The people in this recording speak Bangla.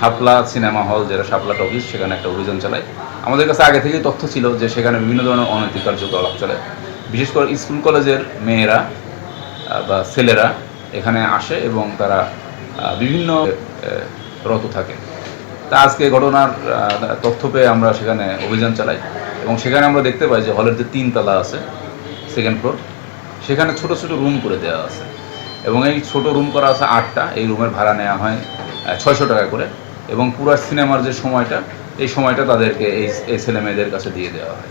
শাপলা সিনেমা হল, যেটা শাপলা টকিজ, সেখানে একটা অভিযান চালায়। আমাদের কাছে আগে থেকেই তথ্য ছিল যে সেখানে বিভিন্ন ধরনের অনৈতিক কার্যকলাপ চলে। বিশেষ করে স্কুল কলেজের মেয়েরা বা ছেলেরা এখানে আসে এবং তারা বিভিন্ন রত থাকে। তা আজকে ঘটনার তথ্য পেয়ে আমরা সেখানে অভিযান চালাই এবং সেখানে আমরা দেখতে পাই যে হলের যে 3 তলা আছে, সেকেন্ড ফ্লোর, সেখানে ছোট ছোট রুম করে দেওয়া আছে এবং এই ছোট রুম করা আছে 8টা। এই রুমের ভাড়া নেওয়া হয় 600 টাকা করে এবং পুরো সিনেমার যে সময়টা, এই সময়টা তাদেরকে এই ছেলে মেয়েদের কাছে দিয়ে দেওয়া হয়।